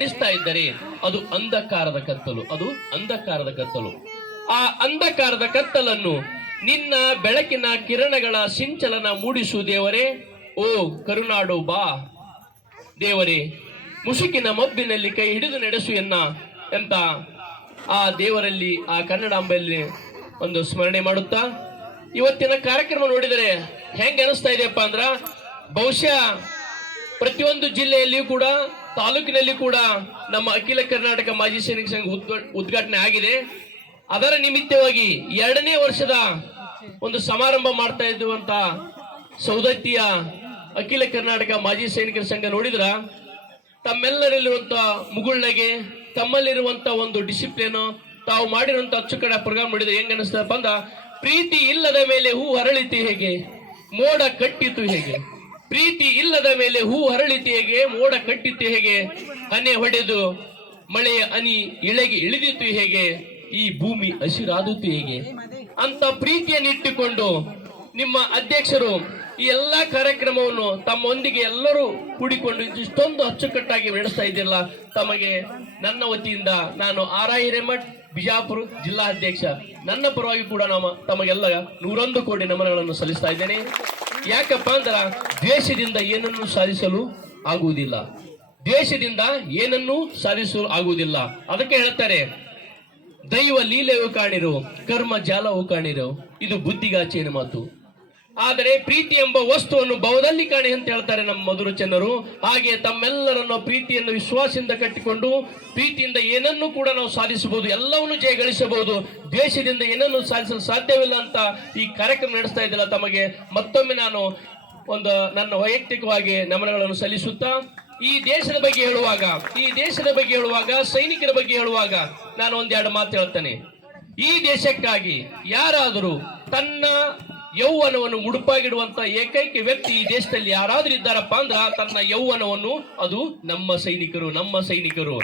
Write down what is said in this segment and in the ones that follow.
ನಡೆಸ್ತಾ ಇದ್ದರೆ ಅದು ಅಂಧಕಾರದ ಕತ್ತಲು, ಅದು ಅಂಧಕಾರದ ಕತ್ತಲು. ಆ ಅಂಧಕಾರದ ಕತ್ತಲನ್ನು ನಿನ್ನ ಬೆಳಕಿನ ಕಿರಣಗಳ ಸಿಂಚಲನ ಮೂಡಿಸು ದೇವರೇ. ಓ ಕರುನಾಡು ಬಾ. ದೇವರೇ, ಮುಸುಕಿನ ಮಬ್ಬಿನಲ್ಲಿ ಕೈ ಹಿಡಿದು ನಡೆಸು ಎನ್ನ ಅಂತ ಆ ದೇವರಲ್ಲಿ, ಆ ಕನ್ನಡಾಂಬೆಯಲ್ಲಿ ಒಂದು ಸ್ಮರಣೆ ಮಾಡುತ್ತಾ? ಇವತ್ತಿನ ಕಾರ್ಯಕ್ರಮ ನೋಡಿದರೆ ಹೆಂಗೆ ಅನಿಸ್ತಾ ಇದೆಯಪ್ಪ ಅಂದ್ರ, ಬಹುಶಃ ಪ್ರತಿಯೊಂದು ಜಿಲ್ಲೆಯಲ್ಲಿಯೂ ಕೂಡ ತಾಲೂಕಿನಲ್ಲಿ ಕೂಡ ನಮ್ಮ ಅಖಿಲ ಕರ್ನಾಟಕ ಮಾಜಿ ಸೈನಿಕ ಸಂಘ ಉದ್ಘಾ- ಉದ್ಘಾಟನೆ ಆಗಿದೆ. ಅದರ ನಿಮಿತ್ತವಾಗಿ ಎರಡನೇ ವರ್ಷದ ಒಂದು ಸಮಾರಂಭ ಮಾಡ್ತಾ ಇದ್ದುವಂತ ಸೌದತ್ತಿಯ ಅಖಿಲ ಕರ್ನಾಟಕ ಮಾಜಿ ಸೈನಿಕರ ಸಂಘ ನೋಡಿದ್ರ? ತಮ್ಮೆಲ್ಲರಲ್ಲಿರುವಂತ ಮುಗುಳ್ನಗೆ, ತಮ್ಮಲ್ಲಿರುವಂತ ಒಂದು ಡಿಸಿಪ್ಲಿನ್, ತಾವು ಮಾಡಿರುವಂತ ಅಚ್ಚುಕಡ ಪ್ರೋಗ್ರಾಮ್ ನೋಡಿದ್ರೆ ಹೆಂಗ ಅನಿಸ್ತದಪ್ಪ ಅಂದ ಪ್ರೀತಿ ಇಲ್ಲದ ಮೇಲೆ ಹೂ ಅರಳಿತು ಹೇಗೆ, ಮೋಡ ಕಟ್ಟಿತು ಹೇಗೆ. ಪ್ರೀತಿ ಇಲ್ಲದ ಮೇಲೆ ಹೂ ಹರಳಿತೆ ಹೇಗೆ, ಮೋಡ ಕಟ್ಟಿತ್ತು ಹೇಗೆ? ಹನೆ ಹೊಡೆದು ಮಳೆಯ ಅನಿ ಇಳೆಗೆ ಇಳಿದಿತ್ತು ಹೇಗೆ? ಈ ಭೂಮಿ ಹಸಿರಾದಿತ್ತು ಹೇಗೆ? ಅಂತ ಪ್ರೀತಿಯನ್ನಿಟ್ಟುಕೊಂಡು ನಿಮ್ಮ ಅಧ್ಯಕ್ಷರು ಈ ಎಲ್ಲಾ ಕಾರ್ಯಕ್ರಮವನ್ನು ತಮ್ಮೊಂದಿಗೆ ಎಲ್ಲರೂ ಕೂಡಿಕೊಂಡು ಇಷ್ಟೊಂದು ಅಚ್ಚುಕಟ್ಟಾಗಿ ನಡೆಸ್ತಾ ಇದ್ದಿರಲ್ಲ, ತಮಗೆ ನನ್ನ ವತಿಯಿಂದ ನಾನು ಆರ್ ಬಿಜಾಪುರ ಜಿಲ್ಲಾ ಅಧ್ಯಕ್ಷ ನನ್ನ ಪರವಾಗಿ ಕೂಡ ನಮ್ಮ ತಮಗೆಲ್ಲ ನೂರೊಂದು ಕೋಟಿ ನಮನಗಳನ್ನು ಸಲ್ಲಿಸ್ತಾ ಇದ್ದೇನೆ. ಯಾಕಪ್ಪ ಅಂದ್ರ ದ್ವೇಷದಿಂದ ಏನನ್ನು ಸಾಧಿಸಲು ಆಗುವುದಿಲ್ಲ. ದ್ವೇಷದಿಂದ ಏನನ್ನೂ ಸಾಧಿಸಲು ಆಗುವುದಿಲ್ಲ. ಅದಕ್ಕೆ ಹೇಳ್ತಾರೆ, ದೈವ ಲೀಲೆಯು ಕಾಣಿರು, ಕರ್ಮ ಜಾಲವು ಕಾಣಿರು. ಇದು ಬುದ್ಧಿಗಾಚೆಯ ಮಾತು. ಆದರೆ ಪ್ರೀತಿ ಎಂಬ ವಸ್ತುವನ್ನು ಬೌದಲ್ಲಿ ಕಾಣಿ ಅಂತ ಹೇಳ್ತಾರೆ ನಮ್ಮ ಮಧುರ ಜನರು ಹಾಗೆ ತಮ್ಮೆಲ್ಲರನ್ನು ಪ್ರೀತಿಯನ್ನು ವಿಶ್ವಾಸದಿಂದ ಕಟ್ಟಿಕೊಂಡು, ಪ್ರೀತಿಯಿಂದ ಏನನ್ನು ಕೂಡ ನಾವು ಸಾಧಿಸಬಹುದು, ಎಲ್ಲವನ್ನು ಜಯಗಳಿಸಬಹುದು ದೇಶದಿಂದ ಏನನ್ನು ಸಾಧಿಸಲು ಸಾಧ್ಯವಿಲ್ಲ ಅಂತ ಈ ಕಾರ್ಯಕ್ರಮ ನಡೆಸ್ತಾ ಇದ್ದಿಲ್ಲ ತಮಗೆ. ಮತ್ತೊಮ್ಮೆ ನಾನು ಒಂದು ನನ್ನ ವೈಯಕ್ತಿಕವಾಗಿ ನಮನಗಳನ್ನು ಸಲ್ಲಿಸುತ್ತಾ, ಈ ದೇಶದ ಬಗ್ಗೆ ಹೇಳುವಾಗ, ಈ ದೇಶದ ಬಗ್ಗೆ ಹೇಳುವಾಗ, ಸೈನಿಕರ ಬಗ್ಗೆ ಹೇಳುವಾಗ ನಾನು ಒಂದೆರಡು ಮಾತು ಹೇಳ್ತೇನೆ. ಈ ದೇಶಕ್ಕಾಗಿ ಯಾರಾದರೂ ತನ್ನ ಯೌವನವನ್ನು ಮುಡುಪಾಗಿಡುವಂತ ಏಕೈಕ ವ್ಯಕ್ತಿ ಈ ದೇಶದಲ್ಲಿ ಯಾರಾದ್ರೂ ಇದ್ದಾರಪ್ಪ ಅಂದ್ರ ತನ್ನ ಯೌವನವನ್ನು ಅದು ನಮ್ಮ ಸೈನಿಕರು ನಮ್ಮ ಸೈನಿಕರು.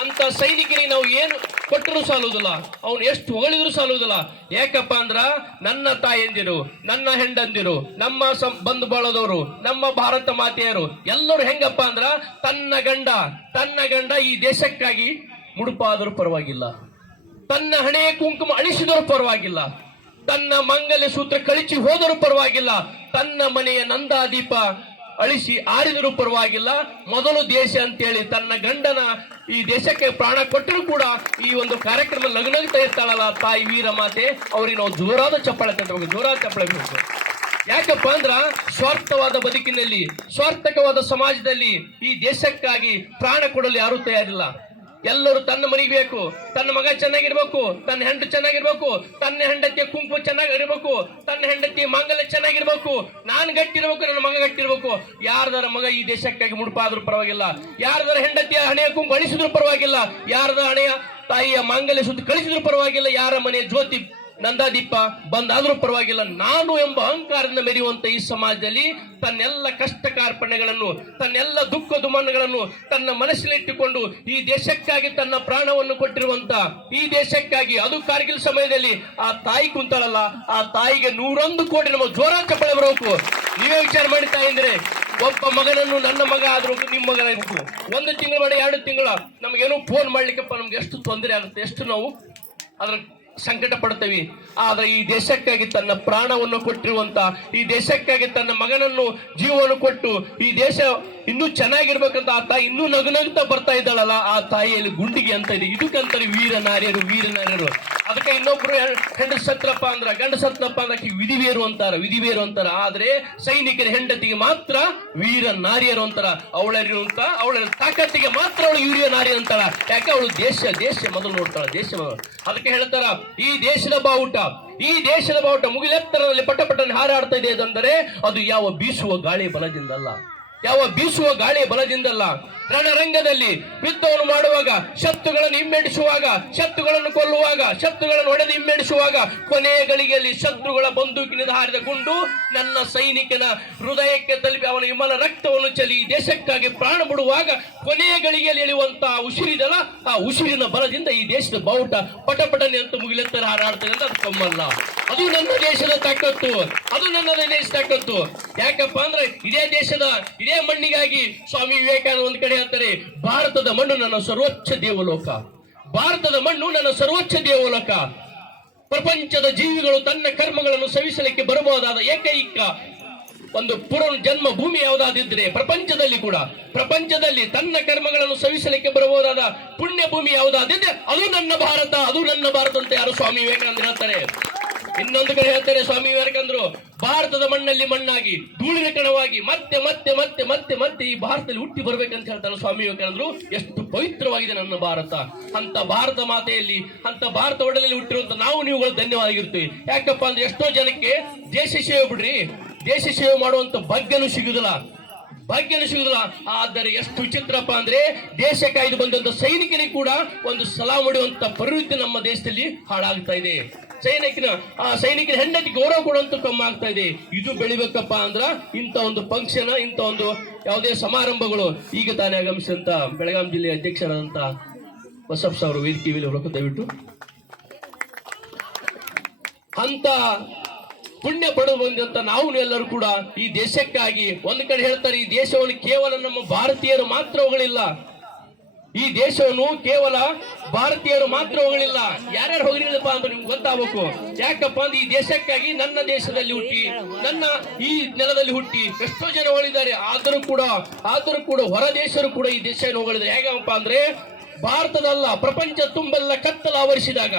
ಅಂತ ಸೈನಿಕರಿಗೆ ನಾವು ಏನು ಕೊಟ್ಟರು ಸಾಲುವುದಿಲ್ಲ. ಅವನು ಎಷ್ಟು ಹೊಗಳಿದ್ರು ಸಾಲುವುದಿಲ್ಲ. ಯಾಕಪ್ಪ ಅಂದ್ರ ನನ್ನ ತಾಯಂದಿರು, ನನ್ನ ಹೆಂಡಂದಿರು ನಮ್ಮ ಬಂಧು ಬಳದವರು, ನಮ್ಮ ಭಾರತ ಮಾತೆಯರು, ಎಲ್ಲರೂ ಹೆಂಗಪ್ಪ ಅಂದ್ರ ತನ್ನ ಗಂಡ ತನ್ನ ಗಂಡ ಈ ದೇಶಕ್ಕಾಗಿ ಮುಡುಪಾದರೂ ಪರವಾಗಿಲ್ಲ. ತನ್ನ ಹಣೆಯ ಕುಂಕುಮ ಅಳಿಸಿದರೂ ಪರವಾಗಿಲ್ಲ. ತನ್ನ ಮಂಗಲ ಸೂತ್ರ ಕಳಿಸಿ ಹೋದರೂ ಪರವಾಗಿಲ್ಲ. ತನ್ನ ಮನೆಯ ನಂದಾದೀಪ ಅಳಿಸಿ ಆರಿದರೂ ಪರವಾಗಿಲ್ಲ. ಮೊದಲು ದೇಶ ಅಂತೇಳಿ ತನ್ನ ಗಂಡನ ಈ ದೇಶಕ್ಕೆ ಪ್ರಾಣ ಕೊಟ್ಟರೂ ಕೂಡ ಈ ಒಂದು ಕಾರ್ಯಕ್ರಮ ನಗನಗ್ತಾ ಇರ್ತಾಳಲ್ಲ ತಾಯಿ ವೀರ ಮಾತೆ, ಅವ್ರಿಗೆ ನಾವು ಜೋರಾದ ಚಪ್ಪಾಳೆ ತಂದ್ರೆ ಜೋರಾದ ಚಪ್ಪಾಳೆ ಬೇಕು ಯಾಕಪ್ಪ ಅಂದ್ರ ಸ್ವಾರ್ಥವಾದ ಬದುಕಿನಲ್ಲಿ, ಸ್ವಾರ್ಥಕವಾದ ಸಮಾಜದಲ್ಲಿ ಈ ದೇಶಕ್ಕಾಗಿ ಪ್ರಾಣ ಕೊಡಲು ಯಾರೂ ತಯಾರಿಲ್ಲ. ಎಲ್ಲರೂ ತನ್ನ ಮನೆಗೆ ಬೇಕು. ತನ್ನ ಮಗ ಚೆನ್ನಾಗಿರ್ಬೇಕು, ತನ್ನ ಹೆಂಡತಿ ಚೆನ್ನಾಗಿರ್ಬೇಕು, ತನ್ನ ಹೆಂಡತಿಯ ಚೆನ್ನಾಗಿ ಚೆನ್ನಾಗಿರ್ಬೇಕು, ತನ್ನ ಹೆಂಡತಿ ಮಂಗಲ ಚೆನ್ನಾಗಿರ್ಬೇಕು. ನಾನು ಗಟ್ಟಿರ್ಬೇಕು, ನನ್ನ ಮಗ ಗಟ್ಟಿರ್ಬೇಕು. ಯಾರದರ ಮಗ ಈ ದೇಶಕ್ಕಾಗಿ ಮುಡುಪಾದ್ರೂ ಪರವಾಗಿಲ್ಲ. ಯಾರದರ ಹೆಂಡತಿಯ ಹಣೆಯ ಕುಂಕು ಅಳಿಸಿದ್ರು ಪರವಾಗಿಲ್ಲ. ಯಾರದ ಹಣೆಯ ತಾಯಿಯ ಮಾಂಗಲ್ಯ ಸುತ್ತ ಕಳಿಸಿದ್ರು ಪರವಾಗಿಲ್ಲ. ಯಾರ ಮನೆಯ ಜ್ಯೋತಿ ನಂದಾದೀಪ, ಬಂದಾದ್ರೂ ಪರವಾಗಿಲ್ಲ, ನಾನು ಎಂಬ ಅಹಂಕಾರದಿಂದ ಮೆರೆಯುವಂತ ಈ ಸಮಾಜದಲ್ಲಿ ತನ್ನೆಲ್ಲ ಕಷ್ಟ ಕಾರ್ಪಣ್ಯಗಳನ್ನು ತನ್ನೆಲ್ಲ ದುಃಖ ದುಮನಗಳನ್ನು ತನ್ನ ಮನಸ್ಸಿನಲ್ಲಿಟ್ಟುಕೊಂಡು ಈ ದೇಶಕ್ಕಾಗಿ ತನ್ನ ಪ್ರಾಣವನ್ನು ಕೊಟ್ಟಿರುವಂತ, ಈ ದೇಶಕ್ಕಾಗಿ ಅದು ಕಾರ್ಗಿಲ್ ಸಮಯದಲ್ಲಿ ಆ ತಾಯಿ ಕುಂತಾಳಲ್ಲ, ಆ ತಾಯಿಗೆ ನೂರೊಂದು ಕೋಟಿ ನಮ್ಮ ಜೋರ ಚಪ್ಪಳೆ ಬರಬೇಕು. ನೀವೇ ವಿಚಾರ ಮಾಡಿ ತಾಯಿ ಅಂದ್ರೆ, ಒಬ್ಬ ಮಗನನ್ನು ನನ್ನ ಮಗ ಆದ್ರೂ ನಿಮ್ಮ ಮಗನ ಒಂದು ತಿಂಗಳು ಮಾಡಿ ಎರಡು ತಿಂಗಳ, ನಮಗೇನು ಫೋನ್ ಮಾಡ್ಲಿಕ್ಕಪ್ಪ, ನಮ್ಗೆ ಎಷ್ಟು ತೊಂದರೆ ಆಗುತ್ತೆ, ಎಷ್ಟು ನಾವು ಅದ್ರ ಸಂಕಟ ಪಡ್ತೇವೆ ಆದ್ರೆ ಈ ದೇಶಕ್ಕಾಗಿ ತನ್ನ ಪ್ರಾಣವನ್ನು ಕೊಟ್ಟಿರುವಂತ, ಈ ದೇಶಕ್ಕಾಗಿ ತನ್ನ ಮಗನನ್ನು ಜೀವವನ್ನು ಕೊಟ್ಟು, ಈ ದೇಶ ಇನ್ನೂ ಚೆನ್ನಾಗಿರ್ಬೇಕಂತ ಆ ತಾಯಿ ಇನ್ನೂ ನಗುನಗ್ತಾ ಬರ್ತಾ ಇದ್ದಾಳಲ್ಲ, ಆ ತಾಯಿಯಲ್ಲಿ ಗುಂಡಿಗೆ ಅಂತ ಇದೆ. ಇದಕ್ಕಂತಾರೆ ವೀರ ನಾರ್ಯರು ವೀರ ನಾರ್ಯರು ಅದಕ್ಕೆ ಇನ್ನೊಬ್ರು ಹೆಂಡಸತ್ರಪ್ಪ ಅಂದ್ರ ಗಂಡ ಸತ್ರಪ್ಪ ಅಂದ್ರ ವಿಧಿವೇರು ಅಂತಾರ ವಿಧಿವೇರು ಅಂತಾರ. ಆದ್ರೆ ಸೈನಿಕರ ಹೆಂಡತಿಗೆ ಮಾತ್ರ ವೀರ ನಾರಿಯರು ಅಂತಾರ. ಅವಳಲ್ಲಿರುವಂತ ಅವಳ ತಾಕತ್ತಿಗೆ ಮಾತ್ರ ಅವಳು ವೀರ ನಾರಿ ಅಂತಾಳ. ಯಾಕೆ ಅವಳು ದೇಶ ದೇಶ ಮೊದಲು ನೋಡ್ತಾಳ, ದೇಶ ಅದಕ್ಕೆ ಹೇಳ್ತಾರ, ಈ ದೇಶದ ಬಾವುಟ, ಈ ದೇಶದ ಬಾವುಟ ಮುಗಿಲೆತ್ತರದಲ್ಲಿ ಪಟ ಪಟನೆ ಹಾರಾಡ್ತಾ ಇದೆ ಅಂದರೆ ಅದು ಯಾವ ಬೀಸುವ ಗಾಳಿ ಬಲದಿಂದಲ್ಲ. ಯಾವ ಬೀಸುವ ಗಾಳಿ ಬಲದಿಂದಲ್ಲ, ರಣರಂಗದಲ್ಲಿ ಯುದ್ಧವನ್ನು ಮಾಡುವಾಗ, ಶತ್ರುಗಳನ್ನು ಹಿಮ್ಮೆಡಿಸುವಾಗ, ಶತ್ರುಗಳನ್ನು ಕೊಲ್ಲುವಾಗ, ಶತ್ರುಗಳನ್ನು ಒಡೆದು ಹಿಮ್ಮೆಡಿಸುವಾಗ ಕೊನೆಯ ಗಳಿಗೆಯಲ್ಲಿ ಶತ್ರುಗಳ ಬಂದೂಕಿನಿಂದ ಹಾರಿದ ಗುಂಡು ನನ್ನ ಸೈನಿಕನ ಹೃದಯಕ್ಕೆ ತಲುಪಿ ಅವನ ವಿಮಲ ರಕ್ತವನ್ನು ಚಲಿ ದೇಶಕ್ಕಾಗಿ ಪ್ರಾಣ ಬಿಡುವಾಗ ಕೊನೆಯ ಗಳಿಗೆಯಲ್ಲಿ ಎಳೆಯುವಂತಹ ಉಸಿರಿದಲ್ಲ ಆ ಉಸಿರಿನ ಬಲದಿಂದ ಈ ದೇಶದ ಬಾವುಟ ಪಟಪಟನೆ ಅಂತ ಮುಗಿಲೆತ್ತರ ಹಾರಾಡ್ತಾರೆ ಅಂತ ಕಮ್ಮಲ್ಲ ಅದು ನನ್ನ ದೇಶದ ತಾಕತ್ತು, ಅದು ನನ್ನ ದೇಶದ ತಾಕತ್ತು. ಯಾಕಪ್ಪ ಅಂದ್ರೆ ಇದೇ ದೇಶದ ಇದೇ ಮಣ್ಣಿಗಾಗಿ ಸ್ವಾಮಿ ವಿವೇಕಾನಂದ ಒಂದ್ ಕಡೆ ಹೇಳ್ತಾರೆ ಭಾರತದ ಮಣ್ಣು ನನ್ನ ಸರ್ವೋಚ್ಚ ದೇವಲೋಕ. ಭಾರತದ ಮಣ್ಣು ನನ್ನ ಸರ್ವೋಚ್ಚ ದೇವಲೋಕ. ಪ್ರಪಂಚದ ಜೀವಿಗಳು ತನ್ನ ಕರ್ಮಗಳನ್ನು ಸವಿಸಲಿಕ್ಕೆ ಬರಬಹುದಾದ ಏಕೈಕ ಒಂದು ಪುರ ಜನ್ಮ ಭೂಮಿ ಯಾವುದಾದಿದ್ರೆ ಪ್ರಪಂಚದಲ್ಲಿ ಕೂಡ. ಪ್ರಪಂಚದಲ್ಲಿ ತನ್ನ ಕರ್ಮಗಳನ್ನು ಸವಿಸಲಿಕ್ಕೆ ಬರಬಹುದಾದ ಪುಣ್ಯ ಭೂಮಿ ಯಾವುದಾದಿದ್ರೆ ಅದು ನನ್ನ ಭಾರತ, ಅದು ನನ್ನ ಭಾರತ ಅಂತ ಯಾರು ಸ್ವಾಮಿ ವಿವೇಕಾನಂದ ಹೇಳ್ತಾರೆ? ಇನ್ನೊಂದು ಕಡೆ ಹೇಳ್ತಾರೆ ಸ್ವಾಮಿ ವಿವೇಕಾನಂದರು ಭಾರತದ ಮಣ್ಣಲ್ಲಿ ಮಣ್ಣಾಗಿ, ಧೂಳಿನ ಕಣವಾಗಿ ಮತ್ತೆ ಮತ್ತೆ ಮತ್ತೆ ಮತ್ತೆ ಮತ್ತೆ ಈ ಭಾರತದಲ್ಲಿ ಹುಟ್ಟಿ ಬರ್ಬೇಕಂತ ಹೇಳ್ತಾರೆ ಸ್ವಾಮಿ ವಿವೇಕಾನಂದರು. ಎಷ್ಟು ಪವಿತ್ರವಾಗಿದೆ ನನ್ನ ಭಾರತ. ಅಂತ ಭಾರತ ಮಾತೆಯಲ್ಲಿ ಅಂತ ಭಾರತ ಒಡಲಲ್ಲಿ ಹುಟ್ಟಿರುವಂತ ನಾವು ನೀವುಗಳು ಧನ್ಯವಾಗಿರ್ತೀವಿ. ಯಾಕಪ್ಪ ಅಂದ್ರೆ ಎಷ್ಟೋ ಜನಕ್ಕೆ ದೇಶ ಸೇವೆ ಬಿಡ್ರಿ. ದೇಶ ಸೇವೆ ಮಾಡುವಂತ ಭಾಗ್ಯನೂ ಸಿಗುದಿಲ್ಲ. ಭಾಗ್ಯನೂ ಸಿಗುದಿಲ್ಲ. ಆದರೆ ಎಷ್ಟು ವಿಚಿತ್ರಪ್ಪ ಅಂದ್ರೆ ದೇಶ ಕಾಯ್ದು ಬಂದಂತ ಸೈನಿಕರಿಗೆ ಕೂಡ ಒಂದು ಸಲಾ ಮಾಡುವಂತ ಪ್ರವೃತ್ತಿ ನಮ್ಮ ದೇಶದಲ್ಲಿ ಹಾಳಾಗ್ತಾ ಇದೆ. ಸೈನಿಕನ, ಆ ಸೈನಿಕನ ಹೆಂಡತಿ ಗೌರವ ಕೊಡುವಂತ ಕಮ್ಮಿ ಆಗ್ತಾ ಇದೆ. ಇದು ಬೆಳಿಬೇಕಪ್ಪ ಅಂದ್ರ ಇಂಥ ಒಂದು ಫಂಕ್ಷನ್ ಇಂಥ ಒಂದು ಯಾವುದೇ ಸಮಾರಂಭಗಳು ಈಗ ತಾನೇ ಆಗಮಿಸಿದಂತ ಬೆಳಗಾಂ ಜಿಲ್ಲೆಯ ಅಧ್ಯಕ್ಷರಾದಂತ ಬಸಪ್ಪ ಅವರು ವೇದಿಕೆ ಮೇಲೆ ಹೊರಕು ದಯವಿಟ್ಟು. ಅಂತ ಪುಣ್ಯ ಪಡೆದು ಬಂದಂತ ನಾವು ಎಲ್ಲರೂ ಕೂಡ ಈ ದೇಶಕ್ಕಾಗಿ ಒಂದು ಕಡೆ ಹೇಳ್ತಾರೆ, ಈ ದೇಶವನ್ನು ಕೇವಲ ನಮ್ಮ ಭಾರತೀಯರು ಮಾತ್ರ ಹೊಗಳಿಲ್ಲ. ಈ ದೇಶವನ್ನು ಕೇವಲ ಭಾರತೀಯರು ಮಾತ್ರ ಹೋಗಲಿಲ್ಲ ಯಾರ್ಯಾರು ಹೋಗಿರಲಿಲ್ಲಪ್ಪ ಅಂತ ನಿಮ್ಗೆ ಗೊತ್ತಾಗಬೇಕು. ಯಾಕಪ್ಪ ಅಂದ್ರೆ ಈ ದೇಶಕ್ಕಾಗಿ ನನ್ನ ದೇಶದಲ್ಲಿ ಹುಟ್ಟಿ, ನನ್ನ ಈ ನೆಲದಲ್ಲಿ ಹುಟ್ಟಿ ಎಷ್ಟೋ ಜನ ಹೋಗಿದ್ದಾರೆ ಆದರೂ ಕೂಡ ಆದರೂ ಕೂಡ ಹೊರ ದೇಶರು ಕೂಡ ಈ ದೇಶವನ್ನು ಹೋಗಲಿದ್ದಾರೆ ಹೇಗಪ್ಪ ಅಂದ್ರೆ ಭಾರತದಲ್ಲ, ಪ್ರಪಂಚ ತುಂಬೆಲ್ಲ ಕತ್ತಲ ಆವರಿಸಿದಾಗ,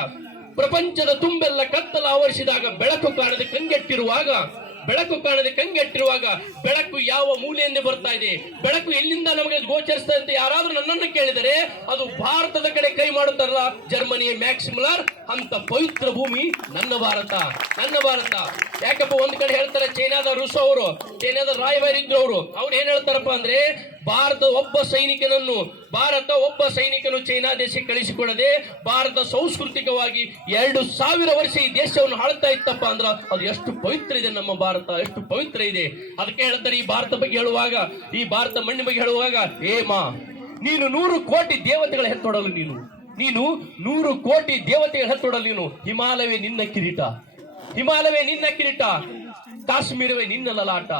ಪ್ರಪಂಚದ ತುಂಬೆಲ್ಲ ಕತ್ತಲ ಆವರಿಸಿದಾಗ ಬೆಳಕು ಕಾಣದೆ ಕಂಗೆಟ್ಟಿರುವಾಗ ಬೆಳಕು ಕಾಣದೆ ಕಂಗೆಟ್ಟಿರುವಾಗ ಬೆಳಕು ಯಾವ ಮೂಲೆಯಿಂದ ಬರ್ತಾ ಇದೆ? ಬೆಳಕು ಎಲ್ಲಿಂದ ನಮಗೆ ಗೋಚರಿಸ್ತಾ ಅಂತ ಯಾರಾದ್ರೂ ನನ್ನನ್ನು ಕೇಳಿದರೆ ಅದು ಭಾರತದ ಕಡೆ ಕೈ ಮಾಡುತ್ತಾರಲ್ಲ? ಜರ್ಮನಿಯ ಮ್ಯಾಕ್ಸಿಮುಲರ್ ಅಂತ ಪವಿತ್ರ ಭೂಮಿ ನನ್ನ ಭಾರತ ನನ್ನ ಭಾರತ. ಯಾಕಪ್ಪ, ಒಂದ್ ಕಡೆ ಹೇಳ್ತಾರೆ ಚೈನಾದ ರುಸೋ ಅವರು, ಚೈನಾದ ರಾಯಭಾರಿ ಇದ್ರು ಅವರು. ಅವ್ರು ಏನ್ ಹೇಳ್ತಾರಪ್ಪ ಅಂದ್ರೆ ಭಾರತ ಒಬ್ಬ ಸೈನಿಕನನ್ನು, ಭಾರತ ಒಬ್ಬ ಸೈನಿಕನು ಚೈನಾ ದೇಶಕ್ಕೆ ಕಳಿಸಿಕೊಡದೆ ಭಾರತ ಸಾಂಸ್ಕೃತಿಕವಾಗಿ ಎರಡು ಸಾವಿರ ವರ್ಷ ಈ ದೇಶವನ್ನು ಆಳ್ತಾ ಇತ್ತಪ್ಪ ಅಂದ್ರ ಅದು ಎಷ್ಟು ಪವಿತ್ರ ಇದೆ ನಮ್ಮ ಭಾರತ, ಎಷ್ಟು ಪವಿತ್ರ ಇದೆ. ಅದಕ್ಕೆ ಹೇಳ್ತಾರೆ ಈ ಭಾರತ ಬಗ್ಗೆ ಹೇಳುವಾಗ, ಈ ಭಾರತ ಮಣ್ಣಿನ ಬಗ್ಗೆ ಹೇಳುವಾಗ ಮಾ, ನೀನು ನೂರು ಕೋಟಿ ದೇವತೆಗಳ ಹೆತ್ತೊಡಲು ನೀನು. ನೀನು ನೂರು ಕೋಟಿ ದೇವತೆಗಳ ಹೆತ್ತೊಡಲು ನೀನು. ಹಿಮಾಲಯವೇ ನಿನ್ನ ಕಿರೀಟ. ಹಿಮಾಲಯವೇ ನಿನ್ನ ಕಿರೀಟ. ಕಾಶ್ಮೀರವೇ ನಿನ್ನ ಲಲಾಟ.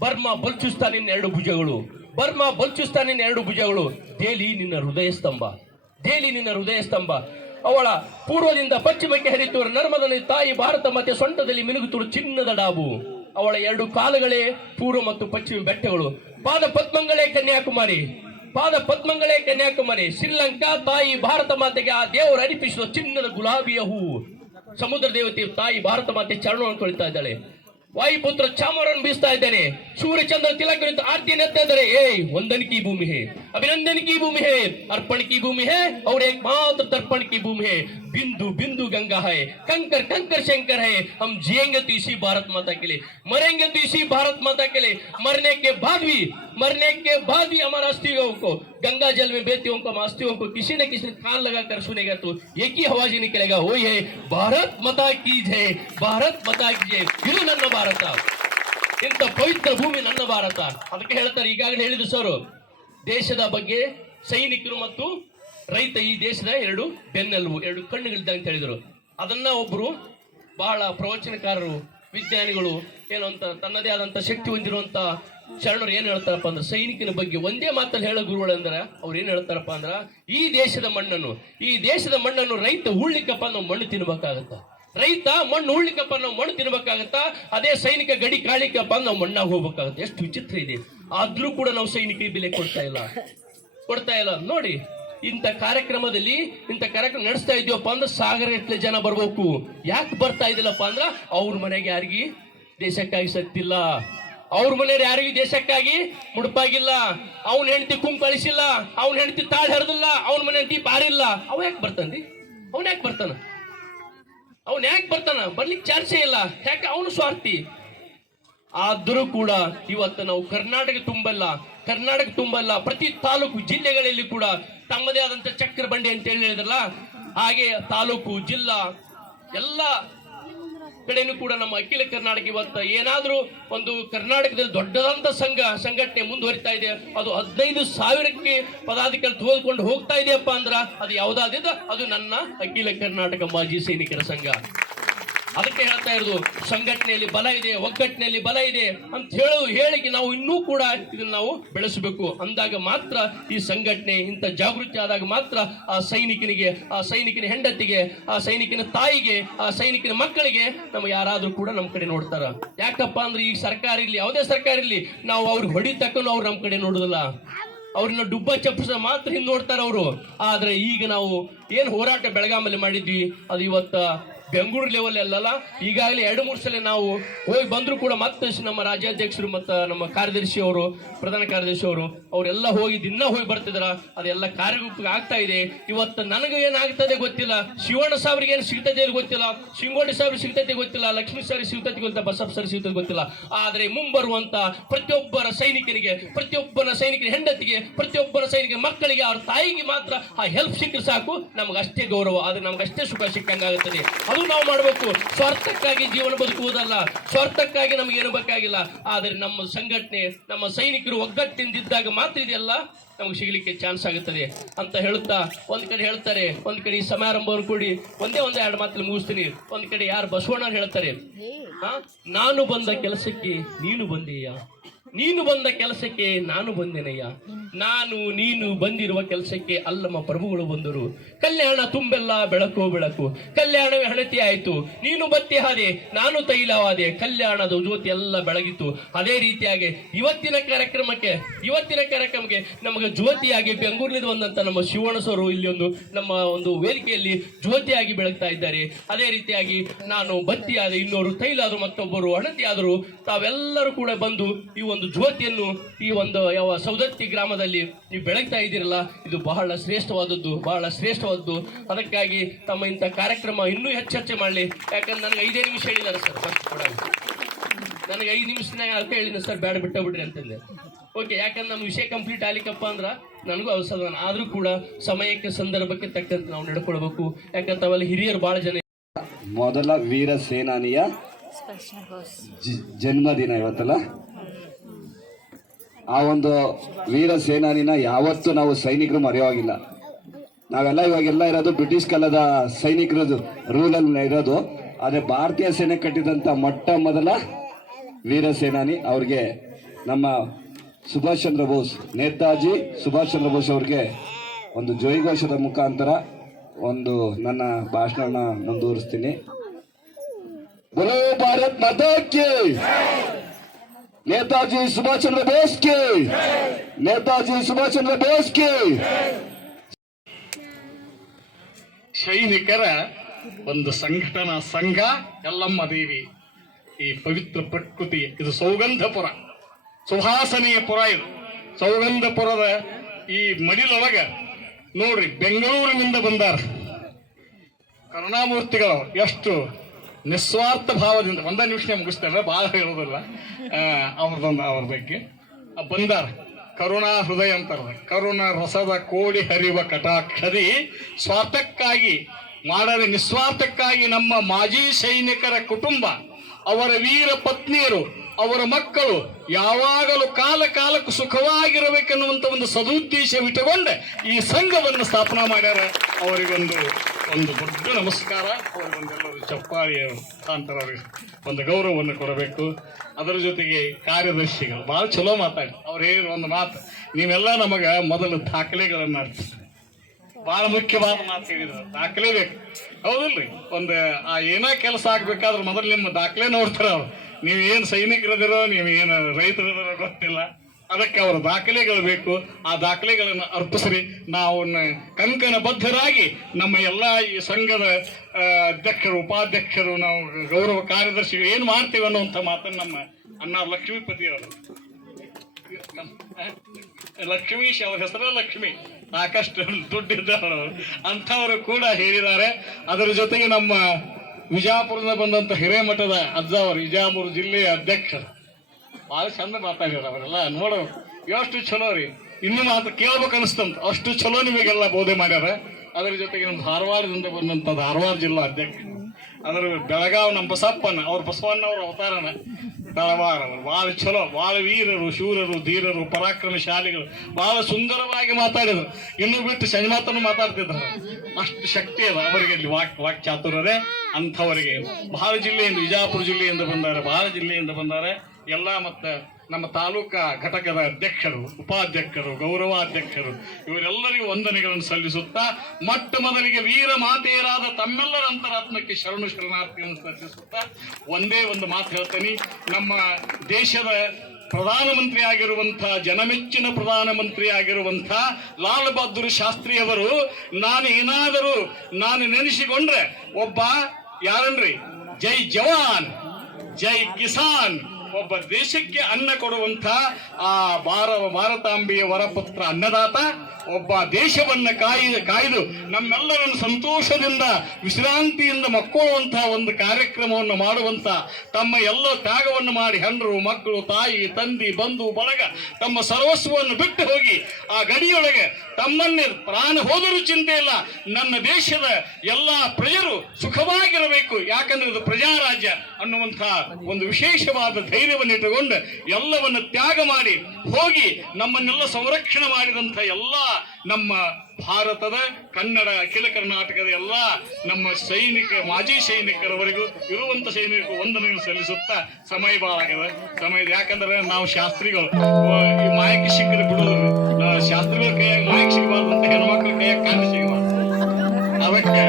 ಬರ್ಮಾ ಬಲ್ಚುಸ್ತಾನಿನ ಎರಡು ಭುಜಗಳು. ಬರ್ಮಾ ಬಲ್ಚಿಸ್ತಾನಿನ ಎರಡು ಭುಜಗಳು, ದೇಲಿ ನಿನ್ನ ಹೃದಯ ಸ್ತಂಭ, ದೇಲಿ ನಿನ್ನ ಹೃದಯ ಸ್ತಂಭ. ಅವಳ ಪೂರ್ವದಿಂದ ಪಶ್ಚಿಮಕ್ಕೆ ಹರಿತು ನರ್ಮದಲ್ಲಿ ತಾಯಿ ಭಾರತ ಮತ್ತೆ ಸೊಂಟದಲ್ಲಿ ಮಿನುಗುತ್ತಿರುವ ಚಿನ್ನದ ಡಾಬು. ಅವಳ ಎರಡು ಕಾಲುಗಳೇ ಪೂರ್ವ ಮತ್ತು ಪಶ್ಚಿಮ ಬೆಟ್ಟಗಳು. ಪಾದ ಪದ್ಮಂಗಳೇ ಕನ್ಯಾಕುಮಾರಿ, ಪಾದ ಪದ್ಮಂಗಳೇ ಕನ್ಯಾಕುಮಾರಿ. ಶ್ರೀಲಂಕಾ ತಾಯಿ ಭಾರತ ಮಾತೆಗೆ ಆ ದೇವರು ಅರಿಪಿಸುವ ಚಿನ್ನದ ಗುಲಾಬಿಯ ಹೂವು ಸಮುದ್ರ ದೇವತೆ ತಾಯಿ ಭಾರತ ಮಾತೆ ಚರಣವನ್ನು ತೊಳಿತಾ ಇದ್ದಾಳೆ. ವಾಯುಪುತ್ರ ಚಾಮರನ್ನು ಬೀಸ್ತಾ ಇದ್ದೇನೆ. ಸೂರ್ಯಚಂದ್ರ ತಿಲಕರಿತ ಆರ್ತಿಯನ್ನು ಇದ್ದಾರೆ ಏಯ್ ಒಂದನಿಕಿ ಭೂಮಿ ಹೇ अभिनंदन की भूमि है अर्पण की भूमि है और एकमात्र तर्पण की भूमि है बिंदु बिंदु गंगा है कंकर कंकर शंकर है हम जिएंगे तो इसी भारत माता के लिए मरेंगे तो इसी भारत माता के लिए मरने के बाद भी मरने के बाद भी हमारा अस्थियों को गंगा जल में बेतियों को हम अस्थियों को किसी न किसी ने कान लगाकर सुनेगा तो एक ही आवाज ही निकलेगा वही है भारत माता की जय भारत माता की जय ಇದು ನನ್ನ ಭಾರತ ಇಂಥ ಪವಿತ್ರ ಭೂಮಿ ನನ್ನ ಭಾರತ ಅದಕ್ಕೆ ಹೇಳ್ತಾರೆ ಈಗಾಗಲೇ ಹೇಳಿದ್ರು ಸರ್ ದೇಶದ ಬಗ್ಗೆ ಸೈನಿಕರು ಮತ್ತು ರೈತ ಈ ದೇಶದ ಎರಡು ಬೆನ್ನೆಲುಬು, ಎರಡು ಕಣ್ಣುಗಳಿದ್ದ ಅಂತ ಹೇಳಿದರು. ಅದನ್ನ ಒಬ್ಬರು ಬಹಳ ಪ್ರವಚನಕಾರರು, ವಿಜ್ಞಾನಿಗಳು ಏನು ಅಂತ ತನ್ನದೇ ಆದಂಥ ಶಕ್ತಿ ಹೊಂದಿರುವಂಥ ಶರಣರು ಏನು ಹೇಳ್ತಾರಪ್ಪ ಅಂದ್ರೆ, ಸೈನಿಕನ ಬಗ್ಗೆ ಒಂದೇ ಮಾತಲ್ಲಿ ಹೇಳೋ ಗುರುಗಳು ಅಂದ್ರೆ, ಅವ್ರು ಏನು ಹೇಳ್ತಾರಪ್ಪ ಅಂದ್ರೆ, ಈ ದೇಶದ ಮಣ್ಣನ್ನು, ಈ ದೇಶದ ಮಣ್ಣನ್ನು ರೈತ ಉಳ್ಳಿಕಪ್ಪ ನಾವು ಮಣ್ಣು ತಿನ್ಬೇಕಾಗತ್ತ? ರೈತ ಮಣ್ಣು ಉಳ್ಳಿಕಪ್ಪ ನಾವು ಮಣ್ಣು ತಿನ್ಬೇಕಾಗತ್ತ? ಅದೇ ಸೈನಿಕ ಗಡಿ ಕಾಳಿಕಪ್ಪ ನಾವು ಮಣ್ಣಾಗ ಹೋಗ್ಬೇಕಾಗತ್ತೆ? ಎಷ್ಟು ವಿಚಿತ್ರ ಇದೆ. ಆದ್ರೂ ಕೂಡ ನಾವು ಸೈನಿಕರಿಗೆ ಬೆಲೆ ಕೊಡ್ತಾ ಇಲ್ಲ. ಕೊಡ್ತಾ ಇಲ್ಲ. ನೋಡಿ, ಇಂಥ ಕಾರ್ಯಕ್ರಮದಲ್ಲಿ, ಇಂಥ ಕಾರ್ಯಕ್ರಮ ನಡೆಸ್ತಾ ಇದೀವಪ್ಪ ಅಂದ್ರೆ ಸಾಗರ ಎಟ್ಲೆ ಜನ ಬರ್ಬೇಕು. ಯಾಕೆ ಬರ್ತಾ ಇದಿಲ್ಲಪ್ಪ ಅಂದ್ರೆ ಅವ್ರ ಮನೆಗೆ ಯಾರಿಗಿ ದೇಶಕ್ಕಾಗಿ ಸತ್ತಿಲ್ಲ ಅವ್ರ ಮನೆಯವ್ರು ಯಾರಿಗೂ ದೇಶಕ್ಕಾಗಿ ಮುಡುಪಾಗಿಲ್ಲ. ಅವ್ನ ಹೆಂಡತಿ ಕುಂಕ್ ಕಳಿಸಿಲ್ಲ. ಅವ್ನ ಹೆಂಡತಿ ತಾಳ್ ಹರಿದಿಲ್ಲ. ಅವ್ನ ಮನೆ ಹೆಂಡತಿ ಬಾರಿಲ್ಲ ಅವ ಯಾಕೆ ಬರ್ತಾನ್ರಿ? ಅವ್ನ ಯಾಕೆ ಬರ್ತಾನ? ಅವ್ನ ಯಾಕೆ ಬರ್ತಾನ? ಬರ್ಲಿಕ್ಕೆ ಚಾನ್ಸೇ ಇಲ್ಲ. ಯಾಕೆ? ಅವನು ಸ್ವಾರ್ಥಿ. ಆದರೂ ಕೂಡ ಇವತ್ತು ನಾವು ಕರ್ನಾಟಕ ತುಂಬಲ್ಲ ಕರ್ನಾಟಕ ತುಂಬಲ್ಲ, ಪ್ರತಿ ತಾಲೂಕು ಜಿಲ್ಲೆಗಳಲ್ಲಿ ಕೂಡ ತಮ್ಮದೇ ಆದಂತ ಚಕ್ರ ಬಂಡಿ ಅಂತ ಹೇಳಿ ಹೇಳಿದ್ರಲ್ಲ? ಹಾಗೆ ತಾಲೂಕು, ಜಿಲ್ಲಾ, ಎಲ್ಲ ಕಡೆನೂ ಕೂಡ ನಮ್ಮ ಅಖಿಲ ಕರ್ನಾಟಕ ಇವತ್ತು ಏನಾದರೂ ಒಂದು ಕರ್ನಾಟಕದಲ್ಲಿ ದೊಡ್ಡದಂತ ಸಂಘ, ಸಂಘಟನೆ ಮುಂದುವರಿತಾ ಇದೆ. ಅದು ಹದಿನೈದು ಸಾವಿರಕ್ಕೆ ಪದಾಧಿಕಾರಿ ತೋಲ್ಕೊಂಡು ಹೋಗ್ತಾ ಇದೆಯಪ್ಪ ಅಂದ್ರೆ ಅದು ಯಾವುದಾದಿದ ಅದು ನನ್ನ ಅಖಿಲ ಕರ್ನಾಟಕ ಮಾಜಿ ಸೈನಿಕರ ಸಂಘ. ಅದಕ್ಕೆ ಹೇಳ್ತಾ ಇರೋದು, ಸಂಘಟನೆಯಲ್ಲಿ ಬಲ ಇದೆ, ಒಗ್ಗಟ್ಟಿನಲ್ಲಿ ಬಲ ಇದೆ ಅಂತ ಹೇಳು ಹೇಳಿಕೆ ನಾವು ಇನ್ನೂ ಕೂಡ ಇದನ್ನ ನಾವು ಬೆಳೆಸಬೇಕು. ಅಂದಾಗ ಮಾತ್ರ ಈ ಸಂಘಟನೆ ಇಂಥ ಜಾಗೃತಿ ಆದಾಗ ಮಾತ್ರ ಆ ಸೈನಿಕನಿಗೆ, ಆ ಸೈನಿಕನ ಹೆಂಡತಿಗೆ, ಆ ಸೈನಿಕನ ತಾಯಿಗೆ, ಆ ಸೈನಿಕನ ಮಕ್ಕಳಿಗೆ ನಮ್ಗೆ ಯಾರಾದರೂ ಕೂಡ ನಮ್ಮ ಕಡೆ ನೋಡ್ತಾರ. ಯಾಕಪ್ಪ ಅಂದ್ರೆ ಈ ಸರ್ಕಾರ ಇರಲಿ, ಯಾವುದೇ ಸರ್ಕಾರ ಇರಲಿ, ನಾವು ಅವ್ರಿಗೆ ಹೊಡಿತಕ್ಕನು ಅವ್ರು ನಮ್ಮ ಕಡೆ ನೋಡುದಿಲ್ಲ. ಅವ್ರನ್ನ ಡುಬ್ಬ ಚಪ್ಪಸ ಮಾತ್ರ ಹಿಂದೆ ನೋಡ್ತಾರ ಅವರು. ಆದ್ರೆ ಈಗ ನಾವು ಏನು ಹೋರಾಟ ಬೆಳಗಾಮಲ್ಲಿ ಮಾಡಿದ್ವಿ, ಅದು ಇವತ್ತ ಬೆಂಗಳೂರು ಲೆವೆಲ್ ಅಲ್ಲಲ್ಲ, ಈಗಾಗಲೇ ಎರಡು, ಮೂರು ಸಲ ನಾವು ಹೋಗಿ ಬಂದ್ರು ಕೂಡ ಮತ್ತೆ ನಮ್ಮ ರಾಜ್ಯಾಧ್ಯಕ್ಷರು ಮತ್ತು ನಮ್ಮ ಕಾರ್ಯದರ್ಶಿ ಅವರು, ಪ್ರಧಾನ ಕಾರ್ಯದರ್ಶಿ ಅವರು, ಅವರೆಲ್ಲ ಹೋಗಿ ದಿನ ಹೋಗಿ ಬರ್ತಿದ್ರ. ಅದೆಲ್ಲ ಕಾರ್ಯರೂಪಕ್ಕೆ ಆಗ್ತಾ ಇದೆ. ಇವತ್ತು ನನಗೆ ಏನಾಗ್ತದೆ ಗೊತ್ತಿಲ್ಲ. ಶಿವಣ್ಣ ಸಾವ್ರಿಗೆ ಏನು ಸಿಗ್ತದೆ ಗೊತ್ತಿಲ್ಲ. ಶಿಂಗೋಡಿ ಸಾವಿರ ಸಿಗ್ತೈತೆ ಗೊತ್ತಿಲ್ಲ. ಲಕ್ಷ್ಮೀ ಸಾರಿ ಸಿಗ್ತೈತೆ ಗೊತ್ತಿಲ್ಲ ಬಸಪ್ಪ ಸರ್ ಸಿಗ್ತದೆ ಗೊತ್ತಿಲ್ಲ. ಆದ್ರೆ ಮುಂಬರುವಂತ ಪ್ರತಿಯೊಬ್ಬರ ಸೈನಿಕರಿಗೆ ಪ್ರತಿಯೊಬ್ಬರ ಸೈನಿಕರ ಹೆಂಡತಿಗೆ ಪ್ರತಿಯೊಬ್ಬರ ಸೈನಿಕರ ಮಕ್ಕಳಿಗೆ, ಅವ್ರ ತಾಯಿಗೆ ಮಾತ್ರ ಆ ಹೆಲ್ಪ್ ಸಿಕ್ಕರೆ ಸಾಕು. ನಮ್ಗೆ ಅಷ್ಟೇ ಗೌರವ. ಆದ್ರೆ ನಮ್ಗೆ ಅಷ್ಟೇ ಸುಖ ಸಿಕ್ಕಂಗಾಗುತ್ತದೆ. ಅದು ನಾವು ಮಾಡಬೇಕು. ಸ್ವಾರ್ಥಕ್ಕಾಗಿ ಜೀವನ ಬದುಕುವುದಲ್ಲ. ಸ್ವಾರ್ಥಕ್ಕಾಗಿ ನಮಗೆ ಏನು ಬೇಕಾಗಿಲ್ಲ. ಆದರೆ ನಮ್ಮ ಸಂಘಟನೆ ನಮ್ಮ ಸೈನಿಕರು ಒಗ್ಗಟ್ಟಿಂದಿದ್ದಾಗ ಮಾತ್ರ ಇದೆಲ್ಲ ನಮಗೆ ಸಿಗಲಿಕ್ಕೆ ಚಾನ್ಸ್ ಆಗುತ್ತದೆ ಅಂತ ಹೇಳುತ್ತಾ ಒಂದ್ ಕಡೆ ಹೇಳ್ತಾರೆ. ಒಂದ್ ಕಡೆ ಈ ಸಮಾರಂಭವನ್ನು ಕೂಡಿ ಒಂದೇ ಒಂದೇ ಎರಡು ಮಾತಲ್ಲಿ ಮುಗಿಸ್ತೀನಿ. ಒಂದ್ ಕಡೆ ಯಾರು ಬಸವಣ್ಣ ಹೇಳ್ತಾರೆ ಹಾ ನಾನು ಬಂದ ಕೆಲಸಕ್ಕೆ ನೀನು ಬಂದೀಯ? ನೀನು ಬಂದ ಕೆಲಸಕ್ಕೆ ನಾನು ಬಂದೆನಯ್ಯ. ನಾನು, ನೀನು ಬಂದಿರುವ ಕೆಲಸಕ್ಕೆ ಅಲ್ಲಮ್ಮ ಪ್ರಭುಗಳು ಬಂದರು. ಕಲ್ಯಾಣ ತುಂಬೆಲ್ಲ ಬೆಳಕು ಬೆಳಕು. ಕಲ್ಯಾಣವೇ ಹಣತಿ ಆಯಿತು. ನೀನು ಬತ್ತಿ ಹಾದೆ, ನಾನು ತೈಲವಾದೆ. ಕಲ್ಯಾಣದ ಜ್ಯೋತಿ ಎಲ್ಲ ಬೆಳಗಿತು ಅದೇ ರೀತಿಯಾಗಿ ಇವತ್ತಿನ ಕಾರ್ಯಕ್ರಮಕ್ಕೆ ಇವತ್ತಿನ ಕಾರ್ಯಕ್ರಮಕ್ಕೆ ನಮಗೆ ಜ್ಯೋತಿಯಾಗಿ ಬೆಂಗಳೂರಿನಿಂದ ಬಂದಂತ ನಮ್ಮ ಶಿವಣಸರು ಇಲ್ಲಿ ಒಂದು ನಮ್ಮ ಒಂದು ವೇದಿಕೆಯಲ್ಲಿ ಜ್ಯೋತಿಯಾಗಿ ಬೆಳಗ್ತಾ ಇದ್ದಾರೆ. ಅದೇ ರೀತಿಯಾಗಿ ನಾನು ಬತ್ತಿಯಾದ, ಇನ್ನೋರು ತೈಲಾದರು, ಮತ್ತೊಬ್ಬರು ಹಣತಿಯಾದರು. ತಾವೆಲ್ಲರೂ ಕೂಡ ಬಂದು ಈ ಒಂದು ಜ್ಯೋತಿಯನ್ನು ಈ ಒಂದು ಯಾವ ಸೌದತ್ತಿ ಗ್ರಾಮದಲ್ಲಿ ನೀವು ಬೆಳಗ್ತಾ ಇದ್ದೀರಲ್ಲ ಇದು ಬಹಳ ಶ್ರೇಷ್ಠವಾದದ್ದು ಬಹಳ ಶ್ರೇಷ್ಠವಾದದ್ದು ಅದಕ್ಕಾಗಿ ತಮ್ಮ ಇಂಥ ಕಾರ್ಯಕ್ರಮ ಇನ್ನೂ ಹೆಚ್ಚು ಚರ್ಚೆ ಮಾಡಲಿ. ಯಾಕಂದ್ರೆ ನನಗೆ ಐದೇ ನಿಮಿಷ ಹೇಳಿದ್ದಾರೆ ಸರ್. ನನಗೆ ಐದು ನಿಮಿಷದಾಗ ಅಂತ ಹೇಳಿದ ಸರ್ ಬೇಡ ಬಿಟ್ಟ ಬಿಡ್ರಿ ಅಂತಂದೆ. ಓಕೆ ಯಾಕಂದ್ರೆ ನಮ್ಮ ವಿಷಯ ಕಂಪ್ಲೀಟ್ ಆಗ್ಲಿಕ್ಕಪ್ಪ ಅಂದ್ರೆ ನನಗೂ ಅವಸರ ಆದರೂ ಕೂಡ ಸಮಯಕ್ಕೆ ಸಂದರ್ಭಕ್ಕೆ ತಕ್ಕಂತೆ ನಾವು ನಡ್ಕೊಳ್ಬೇಕು. ಯಾಕಂತ ಅವಲ್ಲಿ ಹಿರಿಯರು ಬಹಳ ಜನ ಮೊದಲ ವೀರ ಸೇನಾನಿಯ ಜನ್ಮದಿನ ಇವತ್ತಲ್ಲ? ಆ ಒಂದು ವೀರ ಸೇನಾನಿನ ಯಾವತ್ತೂ ನಾವು ಸೈನಿಕರು ಮರೆಯೋಗಿಲ್ಲ ನಾವೆಲ್ಲ ಇವಾಗೆಲ್ಲ ಇರೋದು ಬ್ರಿಟಿಷ್ ಕಾಲದ ಸೈನಿಕರದು ರೂಲಲ್ಲಿ ಇರೋದು. ಆದರೆ ಭಾರತೀಯ ಸೇನೆ ಕಟ್ಟಿದಂಥ ಮೊಟ್ಟ ಮೊದಲ ವೀರ ಸೇನಾನಿ ಅವ್ರಿಗೆ ನಮ್ಮ ಸುಭಾಷ್ ಚಂದ್ರ ಬೋಸ್, ನೇತಾಜಿ ಸುಭಾಷ್ ಚಂದ್ರ ಬೋಸ್ ಅವ್ರಿಗೆ ಒಂದು ಜೋಯಿಘೋಷದ ಮುಖಾಂತರ ಒಂದು ನನ್ನ ಭಾಷಣ ಮುಂದುವರಿಸ್ತೀನಿ. ಬರೋ ಭಾರತ್ ಮತಕ್ಕೆ ನೇತಾಜಿ ಸುಭಾಷ್ ಚಂದ್ರ ಬೋಸ್ ನೇತಾಜಿ ಸುಭಾಷ್ ಚಂದ್ರ ಬೋಸ್ ಸೈನಿಕರ ಒಂದು ಸಂಘಟನಾ ಸಂಘ ಎಲ್ಲಮ್ಮ ದೇವಿ. ಈ ಪವಿತ್ರ ಪ್ರಕೃತಿ, ಇದು ಸೌಗಂಧಪುರ. ಸುಹಾಸನೆಯ ಪುರ ಇದು. ಸೌಗಂಧಪುರದ ಈ ಮಡಿಲೊಳಗ ನೋಡ್ರಿ ಬೆಂಗಳೂರಿನಿಂದ ಬಂದಾರ. ಕರುಣಾಮೂರ್ತಿಗಳು ಎಷ್ಟು ನಿಸ್ವಾರ್ಥ ಭಾವದಿಂದ, ಒಂದೇ ನಿಮಿಷ ಮುಗಿಸ್ತೇವೆ ಭಾಳ ಹೇಳೋದಿಲ್ಲ. ಅವ್ರದೊಂದು ಅವ್ರ ಬಗ್ಗೆ ಬಂದಾರ. ಕರುಣಾ ಹೃದಯ ಅಂತಾರೆ ಕರುಣ ರಸದ ಕೋಡಿ ಹರಿವ ಕಟಾಕ್ಷರಿ ಸ್ವಾರ್ಥಕ್ಕಾಗಿ, ಮಾಡದ ನಿಸ್ವಾರ್ಥಕ್ಕಾಗಿ ನಮ್ಮ ಮಾಜಿ ಸೈನಿಕರ ಕುಟುಂಬ, ಅವರ ವೀರ ಪತ್ನಿಯರು, ಅವರ ಮಕ್ಕಳು, ಯಾವಾಗಲೂ ಕಾಲ ಕಾಲಕ್ಕೂ ಸುಖವಾಗಿರಬೇಕೆನ್ನುವಂತ ಒಂದು ಸದುದ್ದೇಶವಿಟ್ಟುಕೊಂಡೆ ಈ ಸಂಘವನ್ನು ಸ್ಥಾಪನಾ ಮಾಡ್ಯಾರ ಅವರಿಗೊಂದು ಒಂದು ದೊಡ್ಡ ನಮಸ್ಕಾರ. ಅವರಿಗೊಂದೆಲ್ಲರೂ ಚಪ್ಪಾಳಿಯ ಮುಖಾಂತರ ಅವರಿಗೆ ಒಂದು ಗೌರವವನ್ನು ಕೊಡಬೇಕು. ಅದರ ಜೊತೆಗೆ ಕಾರ್ಯದರ್ಶಿಗಳು. ಭಾಳ ಚಲೋ ಮಾತಾಡಿ. ಅವ್ರು ಹೇಳಿರೋ ಒಂದು ಮಾತು. ನೀವೆಲ್ಲ ನಮಗೆ ಮೊದಲು ದಾಖಲೆಗಳನ್ನು ಅರ್ಪಿಸಿ ಭಾಳ ಮುಖ್ಯವಾದ ಮಾತು ಹೇಳಿದ್ರು. ದಾಖಲೆ ಬೇಕು. ಹೌದಲ್ರಿ? ಒಂದು, ಆ ಏನೋ ಕೆಲಸ ಆಗ್ಬೇಕಾದ್ರೆ ಮೊದಲು ನಿಮ್ಮ ದಾಖಲೆ ನೋಡ್ತಾರೆ ಅವ್ರು. ನೀವು ಏನು ಸೈನಿಕರದಿರೋ, ನೀವು ಏನು ರೈತರದಿರೋ ಗೊತ್ತಿಲ್ಲ. ಅದಕ್ಕೆ ಅವರ ದಾಖಲೆಗಳು ಬೇಕು. ಆ ದಾಖಲೆಗಳನ್ನು ಅರ್ಪಿಸ್ರಿ. ನಾವು ಕಂಕಣ ಬದ್ಧರಾಗಿ ನಮ್ಮ ಎಲ್ಲ ಈ ಸಂಘದ ಅಧ್ಯಕ್ಷರು, ಉಪಾಧ್ಯಕ್ಷರು, ನಾವು ಗೌರವ ಕಾರ್ಯದರ್ಶಿಗಳು ಏನು ಮಾಡ್ತೀವಿ ಅನ್ನುವಂಥ ಮಾತನ್ನು ನಮ್ಮ ಅಣ್ಣ ಲಕ್ಷ್ಮೀಪತಿ ಅವರು. ಲಕ್ಷ್ಮೀಶ್ ಅವ್ರ ಹೆಸರೇ ಲಕ್ಷ್ಮಿ. ಸಾಕಷ್ಟು ದುಡ್ಡಿದ್ದವರು. ಅಂಥವರು ಕೂಡ ಹೇಳಿದ್ದಾರೆ. ಅದರ ಜೊತೆಗೆ ನಮ್ಮ ವಿಜಾಪುರದಿಂದ ಬಂದಂತ ಹಿರೇಮಠದ ಅಜ್ಜ ಅವರು, ವಿಜಾಪುರ ಜಿಲ್ಲೆಯ ಅಧ್ಯಕ್ಷರು. ಭಾಳ ಚಂದ ಮಾತಾಡಿದ್ರು ಅವರೆಲ್ಲ. ನೋಡು ಎಷ್ಟು ಚಲೋ ರೀ. ಇನ್ನು ಮಾತು ಕೇಳ್ಬೇಕು ಅನಿಸ್ತಂತ. ಅಷ್ಟು ಚಲೋ ನಿಮಗೆಲ್ಲ ಬೋಧೆ ಮಾಡ್ಯಾರ. ಅದರ ಜೊತೆಗೆ ನಮ್ಮ ಧಾರವಾಡದಿಂದ ಬಂದಂತ ಧಾರವಾಡ ಜಿಲ್ಲಾ ಅಧ್ಯಕ್ಷ. ಅದರ ಬೆಳಗಾವ್ ನಮ್ಮ ಬಸಪ್ಪನ, ಅವ್ರ ಬಸವಣ್ಣ ಅವ್ರ ಅವತಾರನ ತಳವಾರ ಬಹಳ ಚಲೋ, ಭಾಳ ವೀರರು, ಶೂರರು, ಧೀರರು, ಪರಾಕ್ರಮಶಾಲಿಗಳು. ಬಹಳ ಸುಂದರವಾಗಿ ಮಾತಾಡಿದ್ರು. ಇನ್ನು ಬಿಟ್ಟು ಸಂಜಮಾತನು ಮಾತಾಡ್ತಿದ್ರು. ಅಷ್ಟು ಶಕ್ತಿ ಅದ ಅವರಿಗೆ ಇಲ್ಲಿ ವಾಕ್ ವಾಕ್ ಚಾತುರರೇ ಅಂಥವರಿಗೆ. ಬಹಳ ಜಿಲ್ಲೆಯಿಂದ, ವಿಜಾಪುರ ಜಿಲ್ಲೆಯಿಂದ ಬಂದಾರೆ ಬಹಳ ಜಿಲ್ಲೆಯಿಂದ ಬಂದಾರೆ. ಎಲ್ಲ ಮತ್ತೆ ನಮ್ಮ ತಾಲೂಕಾ ಘಟಕದ ಅಧ್ಯಕ್ಷರು, ಉಪಾಧ್ಯಕ್ಷರು, ಗೌರವಾಧ್ಯಕ್ಷರು, ಇವರೆಲ್ಲರಿಗೂ ವಂದನೆಗಳನ್ನು ಸಲ್ಲಿಸುತ್ತಾ ಮೊಟ್ಟ ಮೊದಲಿಗೆ ವೀರ ಮಾತೆಯರಾದ ತಮ್ಮೆಲ್ಲರ ಅಂತರಾತ್ಮಕ್ಕೆ ಶರಣು ಶರಣಾರ್ಥಿಯನ್ನು ಸಲ್ಲಿಸುತ್ತಾ ಒಂದೇ ಒಂದು ಮಾತು ಹೇಳ್ತೀನಿ. ನಮ್ಮ ದೇಶದ ಪ್ರಧಾನಮಂತ್ರಿ ಆಗಿರುವಂಥ, ಜನಮೆಚ್ಚಿನ ಪ್ರಧಾನಮಂತ್ರಿ ಆಗಿರುವಂಥ ಲಾಲ್ ಬಹದ್ದೂರ್ ಶಾಸ್ತ್ರಿ ಅವರು ನಾನು ಏನಾದರೂ ನಾನು ನೆನೆಸಿಕೊಂಡ್ರೆ ಒಬ್ಬ ಯಾರನ್ರಿ ಜೈ ಜವಾನ್, ಜೈ ಕಿಸಾನ್. ಒಬ್ಬ ದೇಶಕ್ಕೆ ಅನ್ನ ಕೊಡುವಂತ ಆ ಭಾರ ಭಾರತಾಂಬೆಯ ವರಪುತ್ರ ಅನ್ನದಾತ, ಒಬ್ಬ ದೇಶವನ್ನ ಕಾಯ್ದು ಕಾಯ್ದು ನಮ್ಮೆಲ್ಲರನ್ನು ಸಂತೋಷದಿಂದ, ವಿಶ್ರಾಂತಿಯಿಂದ ಮಕ್ಕೊಳ್ಳುವಂತಹ ಒಂದು ಕಾರ್ಯಕ್ರಮವನ್ನು ಮಾಡುವಂತ ತಮ್ಮ ಎಲ್ಲ ತ್ಯಾಗವನ್ನು ಮಾಡಿ ಹೆಂಡರು, ಮಕ್ಕಳು, ತಾಯಿ, ತಂದಿ, ಬಂಧು, ಬಳಗ, ತಮ್ಮ ಸರ್ವಸ್ವವನ್ನು ಬಿಟ್ಟು ಹೋಗಿ ಆ ಗಡಿಯೊಳಗೆ ತಮ್ಮನ್ನೇ ಪ್ರಾಣ ಹೋದರೂ ಚಿಂತೆ ಇಲ್ಲ. ನನ್ನ ದೇಶದ ಎಲ್ಲ ಪ್ರಜರು ಸುಖವಾಗಿರಬೇಕು. ಯಾಕಂದ್ರೆ ಇದು ಪ್ರಜಾರಾಜ್ಯ ಅನ್ನುವಂತಹ ಒಂದು ವಿಶೇಷವಾದ ಧೈರ್ಯವನ್ನು ಇಟ್ಟುಕೊಂಡು ಎಲ್ಲವನ್ನು ತ್ಯಾಗ ಮಾಡಿ ಹೋಗಿ ನಮ್ಮನ್ನೆಲ್ಲ ಸಂರಕ್ಷಣೆ ಮಾಡಿದಂಥ ಎಲ್ಲ ನಮ್ಮ ಭಾರತದ ಕನ್ನಡ, ಅಖಿಲ ಕರ್ನಾಟಕದ ಎಲ್ಲ ನಮ್ಮ ಸೈನಿಕ, ಮಾಜಿ ಸೈನಿಕರವರೆಗೂ ಇರುವಂತ ಸೈನಿಕರು ವಂದನೆಯನ್ನು ಸಲ್ಲಿಸುತ್ತಾ ಸಮಯ ಬಹಳ ಆಗ್ಯದ ಸಮಯ ಯಾಕಂದ್ರೆ ನಾವು ಶಾಸ್ತ್ರಿಗಳು. ಈ ಮಾಯಕ್ಕೆ ಸಿಕ್ಕರೆ ಬಿಡೋದ್ರಿ ನಾವು ಶಾಸ್ತ್ರಿಗಳ ಕೈಯಾಗ ಮಾಯಕ್ಕೆ ಸಿಗಬಾರ್ದು ಅಂತ ಹೆಣ್ಮಕ್ಳ ಕೈಯಾಗ ಕಾಂಡ ಸಿಗಬಾರ್ದು. ಅದಕ್ಕೆ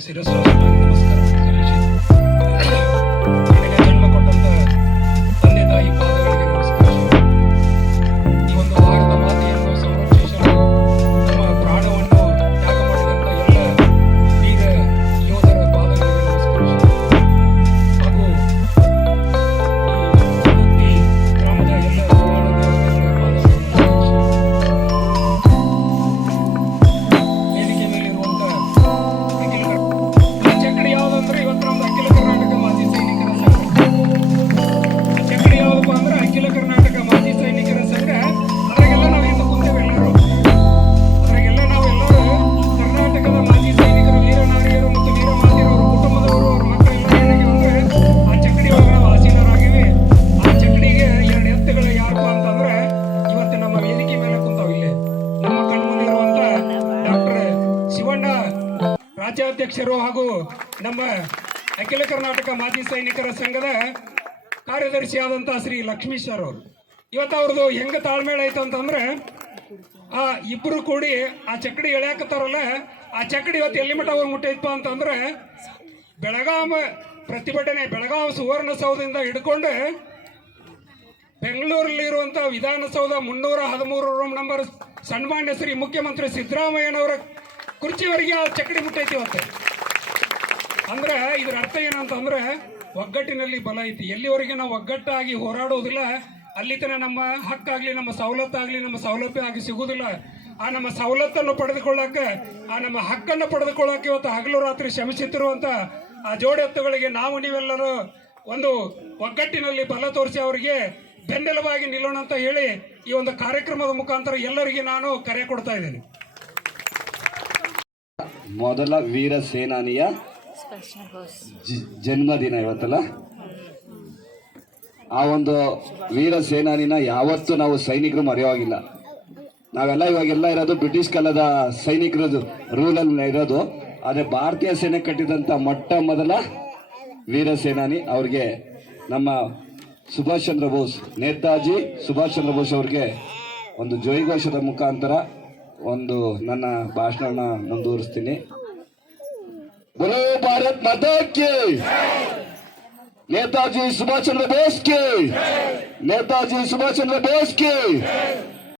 Seroso. ಅಖಿಲ ಕರ್ನಾಟಕ ಮಾಜಿ ಸೈನಿಕರ ಸಂಘದ ಕಾರ್ಯದರ್ಶಿ ಆದಂತಹ ಶ್ರೀ ಲಕ್ಷ್ಮೀಶ್ ಅವರು. ಇವತ್ತು ಅವ್ರದ್ದು ಹೆಂಗ ತಾಳ್ಮೇಳ ಆಯ್ತು ಅಂತಂದ್ರೆ, ಆ ಇಬ್ರು ಕೂಡಿ ಆ ಚಕ್ಕಡಿ ಎಳೆಯಾಕತ್ತಾರಲ್ಲ, ಆ ಚಕ್ಕಡಿ ಇವತ್ತು ಎಲ್ಲಿ ಮಟ್ಟ ಹೋಗಿ ಮುಟ್ಟೈತಪ್ಪ ಅಂತಂದ್ರೆ, ಬೆಳಗಾಂ ಪ್ರತಿಭಟನೆ, ಬೆಳಗಾಂ ಸುವರ್ಣಸೌಧದಿಂದ ಹಿಡ್ಕೊಂಡು ಬೆಂಗಳೂರಲ್ಲಿರುವಂಥ ವಿಧಾನಸೌಧ ಮುನ್ನೂರ ಹದಿಮೂರು ರೂಮ್ ನಂಬರ್ ಸನ್ಮಾನ್ಯ ಶ್ರೀ ಮುಖ್ಯಮಂತ್ರಿ ಸಿದ್ದರಾಮಯ್ಯನವರ ಕುರ್ಚಿವರೆಗೆ ಆ ಚಕ್ಕಡಿ ಮುಟ್ಟೈತಿ ಇವತ್ತು. ಅಂದ್ರೆ ಇದರ ಅರ್ಥ ಏನಂತಂದ್ರೆ ಒಗ್ಗಟ್ಟಿನಲ್ಲಿ ಬಲ ಐತಿ. ಎಲ್ಲಿವರೆಗೆ ನಾವು ಒಗ್ಗಟ್ಟಾಗಿ ಹೋರಾಡೋದಿಲ್ಲ, ಅಲ್ಲಿ ತನ ನಮ್ಮ ಹಕ್ಕಾಗ್ಲಿ, ನಮ್ಮ ಸವಲತ್ತಾಗ್ಲಿ, ನಮ್ಮ ಸೌಲಭ್ಯ ಆಗಿ ಸಿಗುವುದಿಲ್ಲ ಆ ನಮ್ಮ ಸವಲತ್ತನ್ನು ಪಡೆದುಕೊಳ್ಳಕ್ಕೆ, ಆ ನಮ್ಮ ಹಕ್ಕನ್ನು ಪಡೆದುಕೊಳ್ಳಕ್ಕೆ ಇವತ್ತು ಹಗಲು ರಾತ್ರಿ ಶ್ರಮಿಸುತ್ತಿರುವಂತ ಆ ಜೋಡಿ ಎತ್ತುಗಳಿಗೆ ನಾವು ನೀವೆಲ್ಲರೂ ಒಂದು ಒಗ್ಗಟ್ಟಿನಲ್ಲಿ ಬಲ ತೋರಿಸಿ ಅವರಿಗೆ ಬೆನ್ನೆಲುಬಾಗಿ ನಿಲ್ಲೋಣ ಅಂತ ಹೇಳಿ ಈ ಒಂದು ಕಾರ್ಯಕ್ರಮದ ಮುಖಾಂತರ ಎಲ್ಲರಿಗೆ ನಾನು ಕರೆ ಕೊಡ್ತಾ ಇದ್ದೀನಿ. ಮೊದಲ ವೀರ ಸೇನಾನಿಯ ಜನ್ಮದಿನ ಇವತ್ತಲ್ಲ? ಆ ಒಂದು ವೀರ ಸೇನಾನಿನ ಯಾವತ್ತೂ ನಾವು ಸೈನಿಕರು ಮರೆಯೋಗಿಲ್ಲ ನಾವೆಲ್ಲ ಇವಾಗೆಲ್ಲ ಇರೋದು ಬ್ರಿಟಿಷ್ ಕಾಲದ ಸೈನಿಕರದು ರೂಲಲ್ಲಿ ಇರೋದು. ಆದರೆ ಭಾರತೀಯ ಸೇನೆ ಕಟ್ಟಿದಂಥ ಮೊಟ್ಟ ಮೊದಲ ವೀರ ಸೇನಾನಿ ಅವ್ರಿಗೆ ನಮ್ಮ ಸುಭಾಷ್ ಚಂದ್ರ ಬೋಸ್, ನೇತಾಜಿ ಸುಭಾಷ್ ಚಂದ್ರ ಬೋಸ್ ಅವ್ರಿಗೆ ಒಂದು ಜೈಘೋಷದ ಮುಖಾಂತರ ಒಂದು ನನ್ನ ಭಾಷಣ ಮುಂದುವರಿಸ್ತೀನಿ. बोलो भारत माता की। नेताजी सुभाष चंद्र बोस की। नेताजी सुभाष चंद्र बोस की।